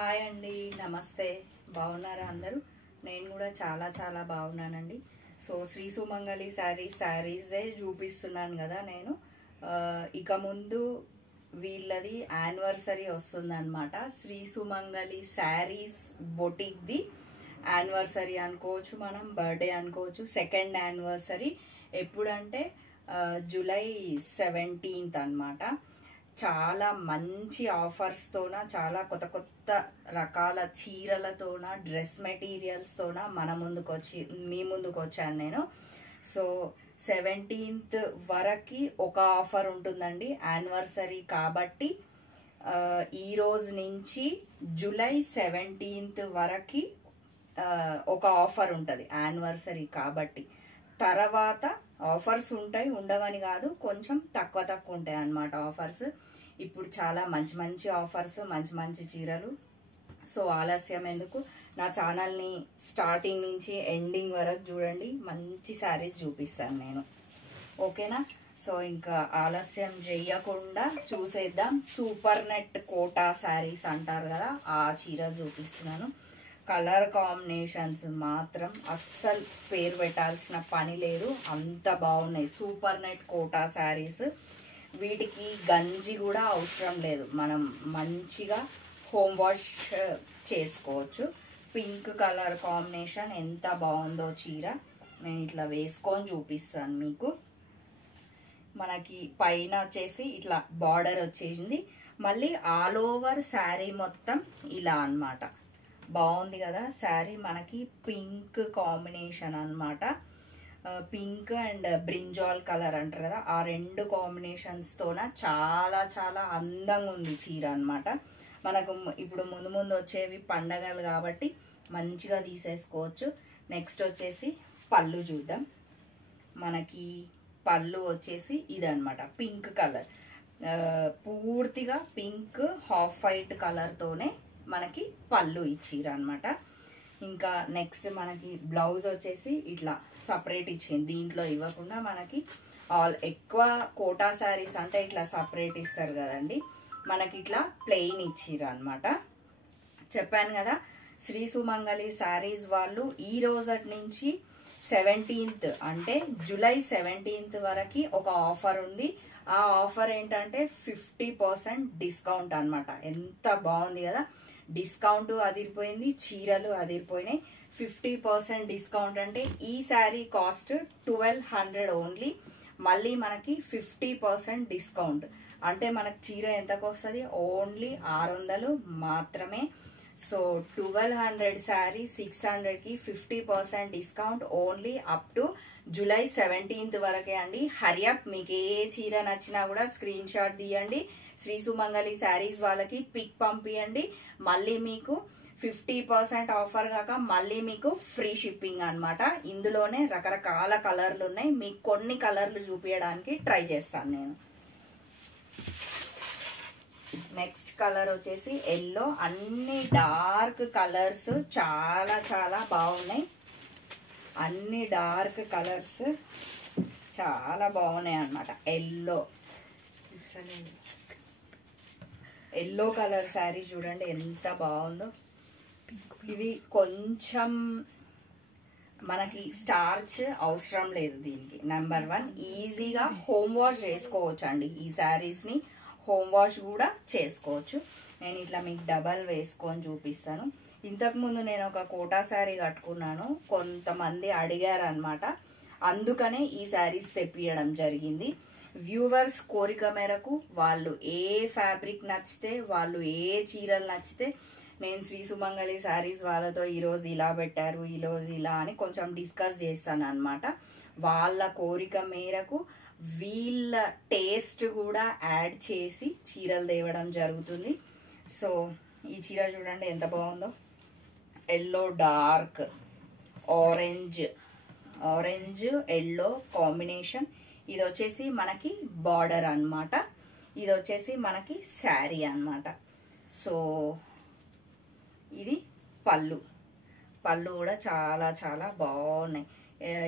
Hi అండి, నమస్తే. బాగున్నారా అందరూ? నేను కూడా చాలా చాలా బాగున్నానండి. సో శ్రీ సుమంగళి శారీసే చూపిస్తున్నాను కదా నేను. ఇక ముందు వీళ్ళది యానివర్సరీ వస్తుందన్నమాట. శ్రీ సుమంగళి శారీస్ బొటిక్ది యానివర్సరీ అనుకోవచ్చు, మనం బర్త్డే అనుకోవచ్చు. సెకండ్ యానివర్సరీ ఎప్పుడంటే జూలై 17th అన్నమాట. చాలా మంచి ఆఫర్స్తోన, చాలా కొత్త కొత్త రకాల చీరలతోన, డ్రెస్ మెటీరియల్స్తోన మీ ముందుకు వచ్చాను నేను. సో 17th వరకు ఒక ఆఫర్ ఉంటుందండి యానివర్సరీ కాబట్టి. ఈ రోజు నుంచి జూలై 17th వరకు ఒక ఆఫర్ ఉంటుంది యానివర్సరీ కాబట్టి. తర్వాత ఆఫర్స్ ఉంటాయి, ఉండవని కాదు, కొంచెం తక్కువ ఉంటాయి అన్నమాట ఆఫర్స్. ఇప్పుడు చాలా మంచి మంచి ఆఫర్స్, మంచి మంచి చీరలు. సో ఆలస్యం ఎందుకు, నా ఛానల్ని స్టార్టింగ్ నుంచి ఎండింగ్ వరకు చూడండి. మంచి శారీస్ చూపిస్తాను నేను, ఓకేనా? సో ఇంకా ఆలస్యం చెయ్యకుండా చూసేద్దాం. సూపర్ నెట్ కోటా శారీస్ అంటారు కదా, ఆ చీర చూపిస్తున్నాను. కలర్ కాంబినేషన్స్ మాత్రం అస్సలు పేరు పెట్టాల్సిన పని లేదు, అంత బాగున్నాయి. Super net Kota saris. వీటికి గంజి కూడా అవసరం లేదు, మనం మంచిగా హోమ్ వాష్ చేసుకోవచ్చు. పింక్ కలర్ కాంబినేషన్ ఎంత బాగుందో చీర. నేను ఇట్లా వేసుకొని చూపిస్తాను మీకు. మనకి పైన వచ్చేసి ఇట్లా బార్డర్ వచ్చేసింది, మళ్ళీ ఆల్ ఓవర్ శారీ మొత్తం ఇలా అన్నమాట. బాగుంది కదా శారీ. మనకి పింక్ కాంబినేషన్ అన్నమాట. పింక్ అండ్ బ్రింజాల్ కలర్ అంటారు కదా, ఆ రెండు కాంబినేషన్స్తోన చాలా చాలా అందంగా ఉంది చీర అన్నమాట. మనకు ఇప్పుడు ముందు ముందు వచ్చేవి పండగలు కాబట్టి మంచిగా తీసేసుకోవచ్చు. నెక్స్ట్ వచ్చేసి పళ్ళు చూద్దాం. మనకి పళ్ళు వచ్చేసి ఇదన్నమాట, పింక్ కలర్, పూర్తిగా పింక్ హాఫ్ వైట్ కలర్తోనే మనకి పళ్ళు ఇచ్చిర్రు అనమాట. ఇంకా నెక్స్ట్ మనకి బ్లౌజ్ వచ్చేసి ఇట్లా సపరేట్ ఇచ్చింది, దీంట్లో ఇవ్వకుండా మనకి ఎక్కువ కోటా శారీస్ అంటే ఇట్లా సపరేట్ ఇస్తారు కదండి, మనకి ఇట్లా ప్లెయిన్ ఇచ్చిర్రు అనమాట. చెప్పాను కదా, శ్రీ సుమంగళి శారీస్ వాళ్ళు ఈ రోజటి నుంచి 17th అంటే జూలై 17th వరకు ఒక ఆఫర్ ఉంది. ఆ ఆఫర్ ఏంటంటే 50% డిస్కౌంట్ అనమాట. ఎంత బాగుంది కదా, డిస్కౌంట్ అదిరిపోయింది, చీరలు అదిరిపోయినాయి. 50% డిస్కౌంట్ అంటే ఈ శారీ కాస్ట్ 1200 ఓన్లీ. మళ్ళీ మనకి 50% డిస్కౌంట్ అంటే మనకి చీర ఎంతకు వస్తుంది? ఓన్లీ 600 మాత్రమే. సో 1200 శారీ 600కి 50% discount only up to July 17th వరకే అండి. హరియప్. మీకు ఏ చీర నచ్చినా కూడా స్క్రీన్ షాట్ తీయండి, శ్రీ సుమంగళి శారీస్ వాళ్ళకి పిక్ పంపియండి. మళ్ళీ మీకు 50% ఆఫర్ కాక మళ్ళీ మీకు ఫ్రీ షిప్పింగ్ అన్నమాట. ఇందులోనే రకరకాల కలర్లు ఉన్నాయి, మీకు కొన్ని కలర్లు చూపించడానికి ట్రై చేస్తాను నేను. నెక్స్ట్ కలర్ వచ్చేసి ఎల్లో. అన్ని డార్క్ కలర్స్ చాలా చాలా బాగున్నాయి. అన్ని డార్క్ కలర్స్ చాలా బాగున్నాయి అన్నమాట. ఎల్లో కలర్ శారీ చూడండి ఎంత బాగుందో. ఇవి కొంచెం మనకి స్టార్చ్ అవసరం లేదు దీనికి. నెంబర్ 1, ఈజీగా హోమ్ వాష్ చేసుకోవచ్చు అండి. ఈ శారీస్ని హోమ్ వాష్ కూడా చేసుకోవచ్చు. నేను ఇట్లా మీకు డబల్ వేసుకొని చూపిస్తాను. ఇంతకుముందు నేను ఒక కోటా శారీ కట్టుకున్నాను, కొంతమంది అడిగారు అనమాట, అందుకనే ఈ శారీస్ తెప్పియడం జరిగింది. వ్యూవర్స్ కోరిక మేరకు వాళ్ళు ఏ ఫ్యాబ్రిక్ నచ్చితే, వాళ్ళు ఏ చీరలు నచ్చితే, నేను శ్రీ సుమంగళి శారీస్ వాళ్ళతో ఈరోజు ఇలా పెట్టారు, ఈరోజు ఇలా అని కొంచెం డిస్కస్ చేస్తాను అనమాట. వాళ్ళ కోరిక మేరకు వీళ్ళ టేస్ట్ కూడా యాడ్ చేసి చీరలు తేవడం జరుగుతుంది. సో ఈ చీర చూడండి ఎంత బాగుందో. Yellow dark orange yellow combination. ఇది వచ్చేసి మనకి బార్డర్ అన్నమాట, ఇది వచ్చేసి మనకి శారీ అన్నమాట. సో ఇది పళ్ళు కూడా చాలా చాలా బాగున్నాయి.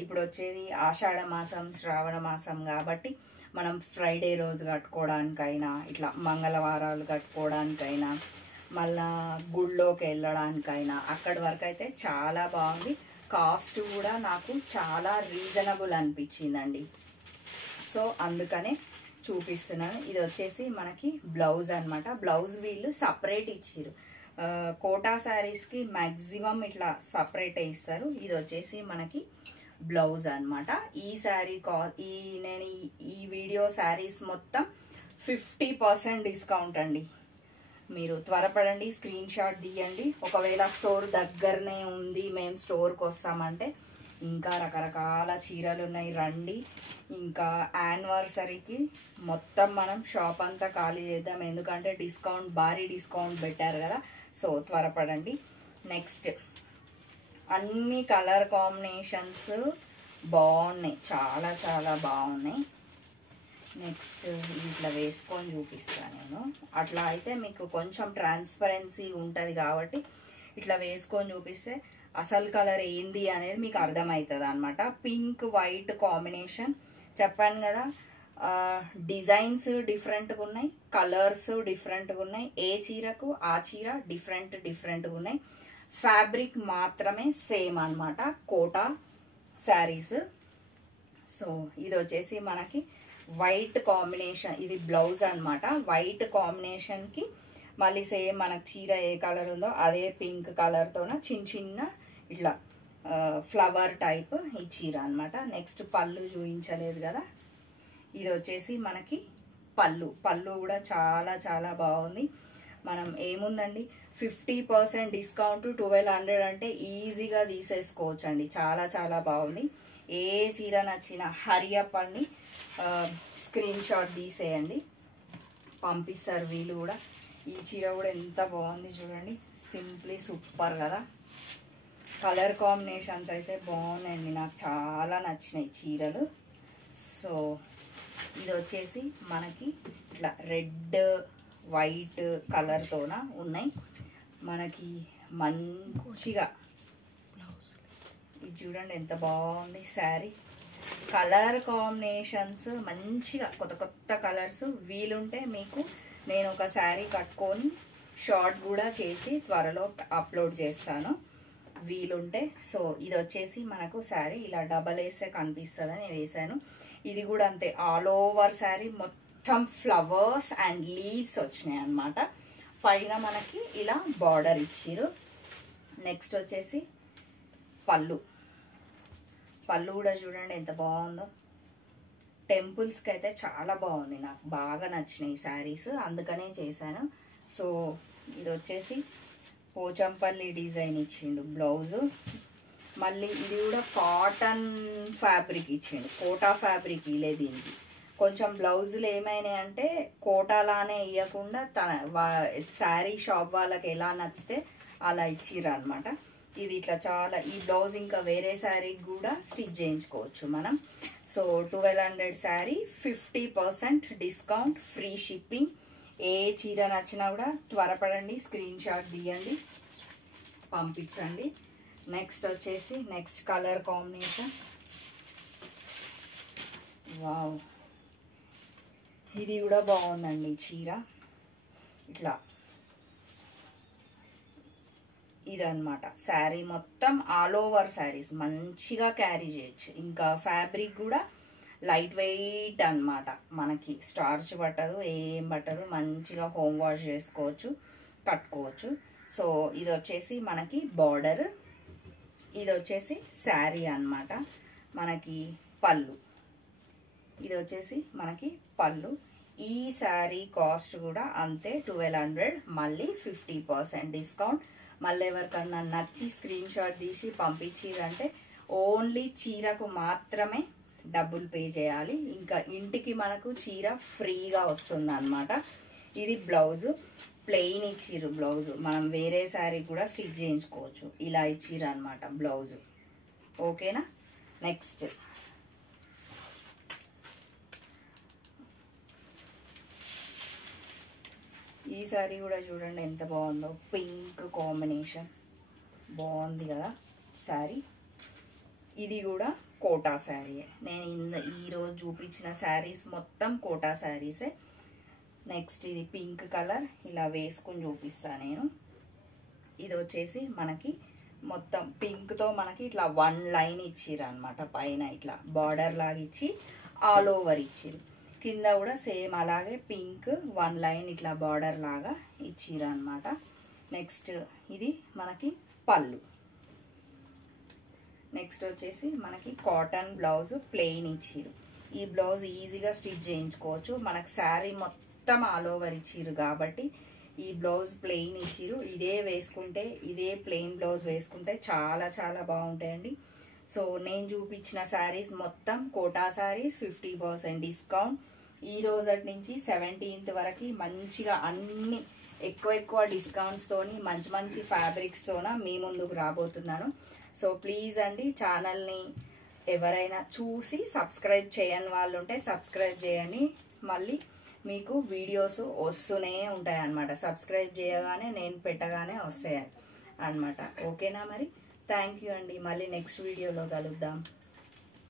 ఇప్పుడు వచ్చేది ఆషాఢ మాసం, శ్రావణ మాసం కాబట్టి మనం ఫ్రైడే రోజు కట్టుకోవడానికైనా, ఇట్లా మంగళవారాలు కట్టుకోవడానికైనా, మళ్ళా గుళ్ళోకి వెళ్ళడానికైనా అక్కడి వరకు అయితే చాలా బాగుంది. కాస్ట్ కూడా నాకు చాలా రీజనబుల్ అనిపించిందండి. సో అందుకనే చూపిస్తున్నాను. ఇది వచ్చేసి మనకి బ్లౌజ్ అనమాట. బ్లౌజ్ వీళ్ళు సపరేట్ ఇచ్చారు. కోటా శారీస్కి మ్యాక్సిమం ఇట్లా సపరేట్ ఇస్తారు. ఇది వచ్చేసి మనకి బ్లౌజ్ అనమాట. ఈ శారీ నేను ఈ వీడియో శారీస్ మొత్తం 50% డిస్కౌంట్ అండి. మీరు త్వరపడండి, స్క్రీన్ షాట్ తీయండి. ఒకవేళ స్టోర్ దగ్గరనే ఉంది, మేము స్టోర్కి వస్తామంటే ఇంకా రకరకాల చీరలు ఉన్నాయి, రండి. ఇంకా యానివర్సరీకి మొత్తం మనం షాప్ అంతా ఖాళీ చేద్దాం, ఎందుకంటే డిస్కౌంట్ భారీ డిస్కౌంట్ పెట్టారు కదా. సో త్వరపడండి. నెక్స్ట్ అన్ని కలర్ కాంబినేషన్స్ బాగున్నాయి, చాలా చాలా బాగున్నాయి. నెక్స్ట్ ఇట్లా వేసుకొని చూపిస్తాను నేను. అట్లా అయితే మీకు కొంచెం ట్రాన్స్పరెన్సీ ఉంటుంది కాబట్టి ఇట్లా వేసుకొని చూపిస్తే అసలు కలర్ ఏంది అనేది మీకు అర్థమవుతుంది అనమాట. పింక్ వైట్ కాంబినేషన్ చెప్పాను కదా. డిజైన్స్ డిఫరెంట్గా ఉన్నాయి, కలర్స్ డిఫరెంట్గా ఉన్నాయి. ఏ చీరకు ఆ చీర డిఫరెంట్గా ఉన్నాయి. ఫ్యాబ్రిక్ మాత్రమే సేమ్ అనమాట, కోటా శారీస్. సో ఇది వచ్చేసి మనకి వైట్ కాంబినేషన్, ఇది బ్లౌజ్ అనమాట. వైట్ కాంబినేషన్కి మళ్ళీ సేమ్ మనకు చీర ఏ కలర్ ఉందో అదే పింక్ కలర్తోన చిన్న చిన్న ఇట్లా ఫ్లవర్ టైప్ ఈ చీర అనమాట. నెక్స్ట్ పళ్ళు చూపించలేదు కదా. ఇది వచ్చేసి మనకి పళ్ళు కూడా చాలా చాలా బాగుంది. మనం ఏముందండి 50% డిస్కౌంట్ 1200 అంటే ఈజీగా తీసేసుకోవచ్చు అండి. చాలా చాలా బాగుంది. ఏ చీర నచ్చినా హరియప్ అండి, స్క్రీన్ షాట్ తీసేయండి, పంపిస్తారు వీళ్ళు కూడా. ఈ చీర కూడా ఎంత బాగుంది చూడండి, సింప్లీ సూపర్ కదా. కలర్ కాంబినేషన్స్ అయితే బాగున్నాయండి, నాకు చాలా నచ్చినాయి చీరలు. సో ఇది వచ్చేసి మనకి ఇట్లా రెడ్ వైట్ కలర్తోన ఉన్నాయి. మనకి మంచిగా ఇది చూడండి ఎంత బాగుంది శారీ. కలర్ కాంబినేషన్స్ మంచిగా కొత్త కొత్త కలర్స్. వీలుంటే మీకు నేను ఒక శారీ కట్టుకొని షార్ట్ కూడా చేసి త్వరలో అప్లోడ్ చేస్తాను వీలుంటే. సో ఇది వచ్చేసి మనకు శారీ ఇలా డబల్ వేస్తే కనిపిస్తుందని వేసాను. ఇది కూడా అంతే, ఆల్ ఓవర్ శారీ మొత్తం ఫ్లవర్స్ అండ్ లీవ్స్ వచ్చినాయి అన్నమాట. పైన మనకి ఇలా బార్డర్ ఇచ్చిరు. నెక్స్ట్ వచ్చేసి పళ్ళు కూడా చూడండి ఎంత బాగుందో. టెంపుల్స్కి అయితే చాలా బాగుంది, నాకు బాగా నచ్చినాయి ఈ శారీస్, అందుకనే చేశాను. సో ఇది వచ్చేసి పోచంపల్లి డిజైన్ ఇచ్చిండు బ్లౌజు. మళ్ళీ ఇది కూడా కాటన్ ఫ్యాబ్రిక్ ఇచ్చిండు, కోటా ఫ్యాబ్రిక్ ఇలే. దీనికి కొంచెం బ్లౌజులు ఏమైనాయి అంటే కోటాలానే ఇవ్వకుండా శారీ షాప్ వాళ్ళకి ఎలా నచ్చితే అలా ఇచ్చిర్రు అనమాట. ఇది ఇట్లా చాలా, ఈ బ్లౌజ్ ఇంకా వేరే శారీకి కూడా స్టిచ్ చేయించుకోవచ్చు మనం. So 1200 sari 50% discount, free shipping. ఏ చీర నచ్చినా కూడా త్వరపడండి, స్క్రీన్ షాట్ తీయండి, పంపించండి. నెక్స్ట్ వచ్చేసి నెక్స్ట్ కలర్ కాంబినేషన్, వావ్ ఇది కూడా బాగుందండి చీర. ఇట్లా ఇదన్నమాట శారీ మొత్తం ఆల్ ఓవర్ శారీస్ మంచిగా క్యారీ చేయొచ్చు. ఇంకా ఫ్యాబ్రిక్ కూడా లైట్ వెయిట్ అన్నమాట, మనకి స్టార్చ్ పట్టదు, ఏం పట్టదు, మంచిగా హోమ్ వాష్ చేసుకోవచ్చు, కట్టుకోవచ్చు. సో ఇది వచ్చేసి మనకి బార్డర్, ఇది వచ్చేసి శారీ అన్నమాట. మనకి పళ్ళు, ఇది వచ్చేసి మనకి పళ్ళు. ఈ శారీ కాస్ట్ కూడా అంతే 1200, మళ్ళీ 50% డిస్కౌంట్. మళ్ళీ ఎవరికన్నా నచ్చి స్క్రీన్ షాట్ తీసి పంపించిరంటే ఓన్లీ చీరకు మాత్రమే డబ్బులు పే చేయాలి. ఇంకా ఇంటికి మనకు చీర ఫ్రీగా వస్తుంది అన్నమాట. ఇది బ్లౌజు ప్లెయిన్ ఇచ్చిర్రు బ్లౌజు, మనం వేరే శారీ కూడా స్టిచ్ చేయించుకోవచ్చు. ఇలా ఇచ్చిర్రు అనమాట బ్లౌజు. ఓకేనా. నెక్స్ట్ ఈ శారీ కూడా చూడండి ఎంత బాగుందో, పింక్ కాంబినేషన్ బాగుంది కదా శారీ. ఇది కూడా కోటా శారీ. నేను ఈరోజు చూపించిన శారీస్ మొత్తం కోటా శారీసే. నెక్స్ట్ ఇది పింక్ కలర్, ఇలా వేసుకుని చూపిస్తాను నేను. ఇది వచ్చేసి మనకి మొత్తం పింక్తో మనకి ఇట్లా 1 లైన్ ఇచ్చిర్రు అనమాట. పైన ఇట్లా బార్డర్ లాగా ఇచ్చి ఆల్ ఓవర్ ఇచ్చిర్రు. కింద కూడా సేమ్ అలాగే పింక్ 1 లైన్ ఇట్లా బార్డర్ లాగా ఇచ్చిర్రు అనమాట. నెక్స్ట్ ఇది మనకి పళ్ళు. నెక్స్ట్ వచ్చేసి మనకి కాటన్ బ్లౌజ్ ప్లెయిన్ ఇచ్చిర్రు. ఈ బ్లౌజ్ ఈజీగా స్టిచ్ చేయించుకోవచ్చు. మనకు శారీ మొత్తం ఆల్ ఓవర్ ఇచ్చిర్రు కాబట్టి ఈ బ్లౌజ్ ప్లెయిన్ ఇచ్చిర్రు. ఇదే వేసుకుంటే, ఇదే ప్లెయిన్ బ్లౌజ్ వేసుకుంటే చాలా చాలా బాగుంటాయండి. సో నేను చూపించిన శారీస్ మొత్తం కోటా శారీస్ 50% డిస్కౌంట్. ఈ రోజటి నుంచి 17th వరకు మంచిగా అన్ని ఎక్కువ డిస్కౌంట్స్తోని మంచి మంచి ఫ్యాబ్రిక్స్తోన మీ ముందుకు రాబోతున్నాను. సో ప్లీజ్ అండి, ఛానల్ని ఎవరైనా చూసి సబ్స్క్రైబ్ చేయని వాళ్ళు ఉంటే సబ్స్క్రైబ్ చేయండి. మళ్ళీ మీకు వీడియోస్ వస్తూనే ఉంటాయి అన్నమాట. సబ్స్క్రైబ్ చేయగానే నేను పెట్టగానే వస్తాయి అన్నమాట. ఓకేనా మరి? థ్యాంక్ యూ అండి. మళ్ళీ నెక్స్ట్ వీడియోలో కలుద్దాం.